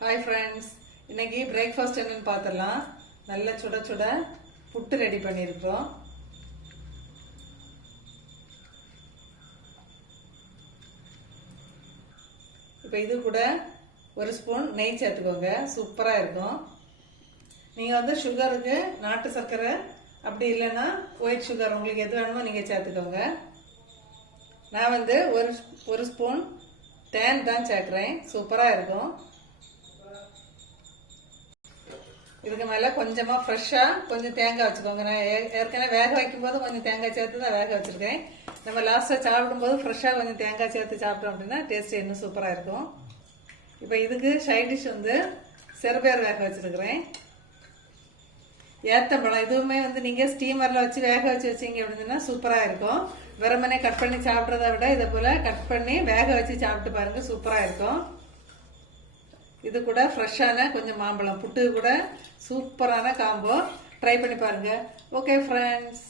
Hi friends, இன்னைக்கு breakfast என்னன்னு பார்த்துடலாம். நல்ல சுட சுட புட்டு ரெடி பண்ணியிருக்கிறோம். இப்போ இது கூட ஒரு ஸ்பூன் நெய் சேர்த்துக்கோங்க, சூப்பராக இருக்கும். நீங்கள் சுகருக்கு நாட்டு சர்க்கரை, அப்படி இல்லைன்னா ஒயிட் சுகர், உங்களுக்கு எது வேணுமோ நீங்கள் சேர்த்துக்கோங்க. நான் ஒரு ஸ்பூன் தேன் தான் சேர்க்குறேன், சூப்பராக இருக்கும். இதுக்கு மேலே கொஞ்சமாக ஃப்ரெஷ்ஷாக கொஞ்சம் தேங்காய் வச்சுக்கோங்க. நான் ஏற்கனவே வேக வைக்கும்போது கொஞ்சம் தேங்காய் சேர்த்து தான் வேக வச்சுருக்கேன். நம்ம லாஸ்ட்டாக சாப்பிடும்போது ஃப்ரெஷ்ஷாக கொஞ்சம் தேங்காய் சேர்த்து சாப்பிட்டோம் அப்படின்னா டேஸ்ட் இன்னும் சூப்பராக இருக்கும். இப்போ இதுக்கு சைட் டிஷ் சிறுபயறு வேக வச்சுருக்கிறேன். ஏத்தம்பழம் இதுவுமே நீங்கள் ஸ்டீமரில் வச்சு வேக வச்சிங்க அப்படின்னா சூப்பராக இருக்கும். வெறுமனே கட் பண்ணி சாப்பிட்றத விட இதை போல் கட் பண்ணி வேக வச்சு சாப்பிட்டு பாருங்கள், சூப்பராக இருக்கும். இது கூட ஃப்ரெஷ்ஷான கொஞ்சம் மாம்பழம் புட்டு கூட சூப்பரான காம்போ. ட்ரை பண்ணி பாருங்கள். Okay friends.